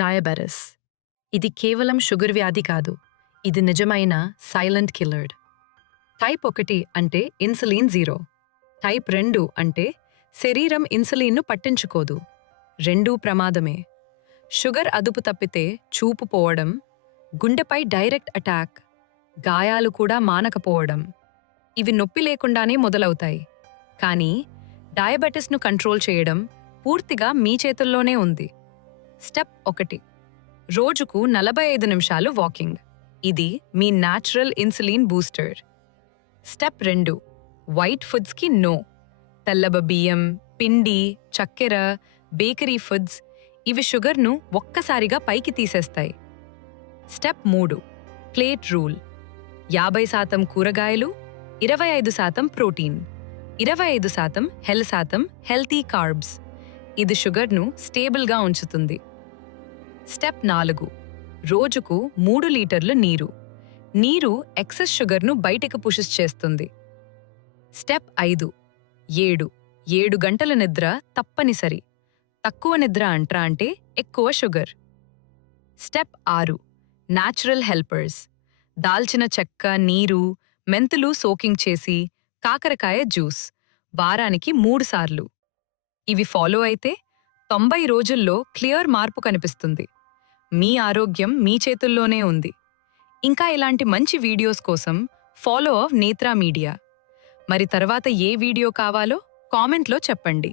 Diabetes. ఇది కేవలం sugar వ్యాధి కాదు, ఇది నిజమైన సైలెంట్ కిల్లర్. టైప్ 1 అంటే ఇన్సులిన్ జీరో. టైప్ 2 అంటే శరీరం ఇన్సులిన్ను పట్టించుకోదు. రెండూ ప్రమాదమే. షుగర్ అదుపు తప్పితే చూపు పోవడం, గుండెపై డైరెక్ట్ అటాక్, గాయాలు కూడా మానకపోవడం. ఇవి నొప్పి లేకుండానే మొదలవుతాయి. కానీ డయాబెటిస్ను కంట్రోల్ చేయడం పూర్తిగా మీ చేతుల్లోనే ఉంది. స్టెప్ 1. రోజుకు 45 నిమిషాలు వాకింగ్. ఇది మీ natural insulin booster. Step 2. White ఫుడ్స్కి నో. తెల్లబ బియ్యం, పిండి, చక్కెర, బేకరీ ఫుడ్స్ ఇవి షుగర్ను ఒక్కసారిగా పైకి తీసేస్తాయి. స్టెప్ 3. Plate rule. 50% కూరగాయలు, 25% ప్రోటీన్, 25% హెల్తీ కార్బ్స్. ఇది షుగర్ను స్టేబుల్గా ఉంచుతుంది. స్టెప్ 4. రోజుకు 3 లీటర్లు నీరు. నీరు ఎక్సెస్ షుగర్ను బయటికి పుష్ చేస్తుంది. స్టెప్ 5. 7 గంటల నిద్ర తప్పనిసరి. తక్కువ నిద్ర అంటే ఎక్కువ షుగర్. స్టెప్ 6. Natural helpers. దాల్చిన చెక్క, నీరు, మెంతులు సోకింగ్ చేసి కాకరకాయ జ్యూస్ వారానికి 3 సార్లు. ఇవి ఫాలో అయితే 90 రోజుల్లో క్లియర్ మార్పు కనిపిస్తుంది. మీ ఆరోగ్యం మీ చేతుల్లోనే ఉంది. ఇంకా ఇలాంటి మంచి వీడియోస్ కోసం ఫాలో నేత్రా మీడియా. మరి తర్వాత ఏ వీడియో కావాలో కామెంట్లో చెప్పండి.